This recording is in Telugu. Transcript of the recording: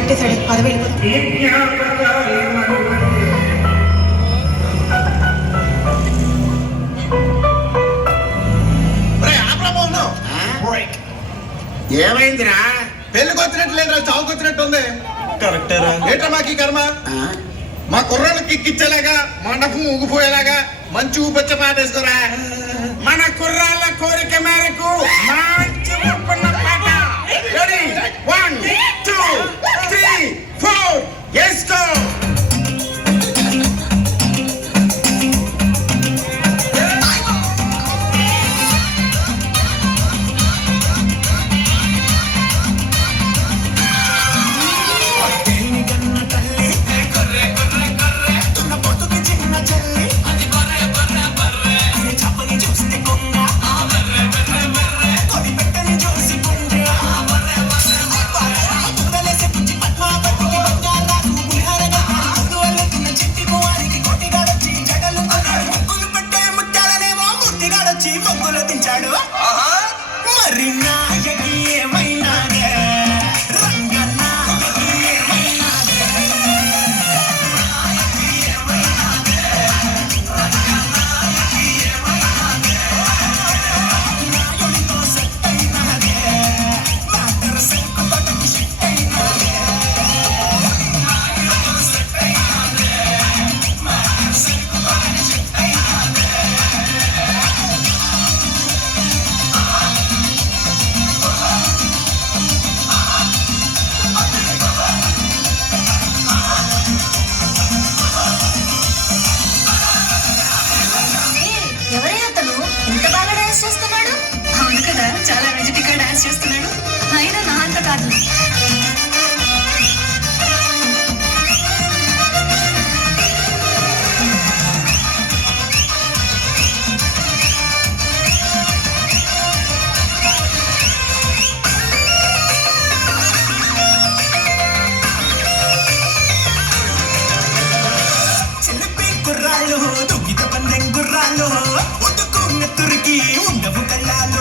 పెట్టేశాడు పదవేలు ఏమైందిరా? పెళ్లికి వచ్చినట్టు లేదా చావుకు వచ్చినట్టు ఉంది. కరెక్టరా? ఏంట్రా మాకు కర్మ? మా కుర్రాళ్ళకి కిచ్చలాగా మండపం ఊగిపోయేలాగా మంచి ఊపచ్చ పాట వేసుకోరా. మన కుర్రాళ్ళ కోరిక మేరకు మంచి ఊపున్న పాట. రెడీ 1 2 3 4 వేసుకో. అవును కదా, చాలా ఎనర్జెటిక్ గా డాన్స్ చేస్తున్నాడు. అయినా నా అంత కాదు. గుర్రాలు దుగ్గిత పందెం గుర్రాలు ఉదుకున్న తురికి ఉండవు కళ్ళాలు